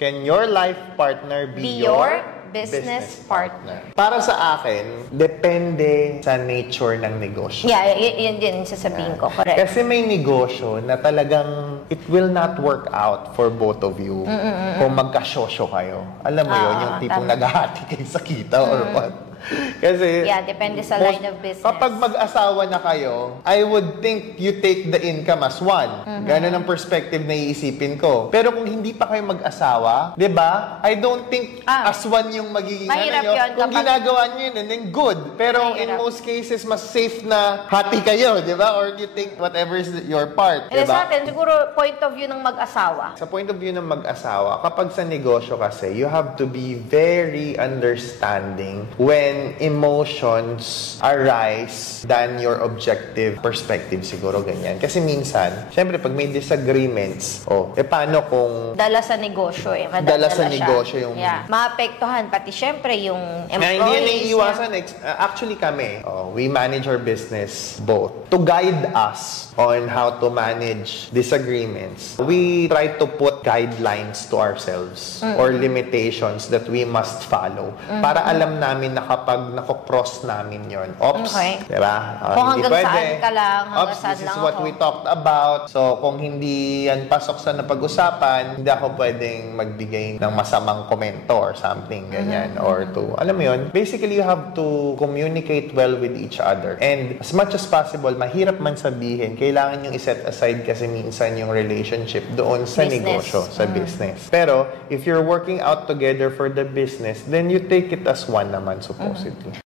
Can your life partner be your business partner? Para sa akin, depende sa nature ng negosyo. Yeah, yun din sasabihin ko. Correct. Kasi may negosyo na talagang it will not work out for both of you kung magkasosyo kayo. Alam mo yun, yung tipong naghahati kayo sa kita or what. Kasi, yeah, depende sa line of business. Kapag mag-asawa na kayo, I would think you take the income as one. Ganun ang perspective na iisipin ko. Pero kung hindi pa kayo mag-asawa, di ba? I don't think as one yung magiging mahirap nyo. yun Kung ginagawa nyo yun, and then good. Pero in most cases, mas safe na hati kayo, di ba? Or you take whatever is your part, di ba? Sa atin, siguro point of view ng mag-asawa. Sa point of view ng mag-asawa, kapag sa negosyo kasi, you have to be very understanding when emotions arise than your objective perspective, siguro ganyan. Kasi minsan, syempre pag may disagreements, paano kung dala sa negosyo dala sa negosyo yung maapektuhan, pati syempre yung employees. Hindi yan naiiwasan. Actually kami, we manage our business both. To guide us on how to manage disagreements, we try to put guidelines to ourselves or limitations that we must follow para alam namin na kapag nako-cross namin yon, diba? Kung hanggang saan ka lang, hanggang saan this lang is what we talked about. So, kung hindi yan pasok sa napag-usapan, hindi ako pwedeng magbigay ng masamang komento or something, ganyan. Or to, alam mo yun, basically you have to communicate well with each other. And as much as possible, mahirap man sabihin, kailangan yung iset aside kasi minsan yung relationship doon sa negosyo, sa business. Pero, if you're working out together for the business, then you take it as one naman, supposedly.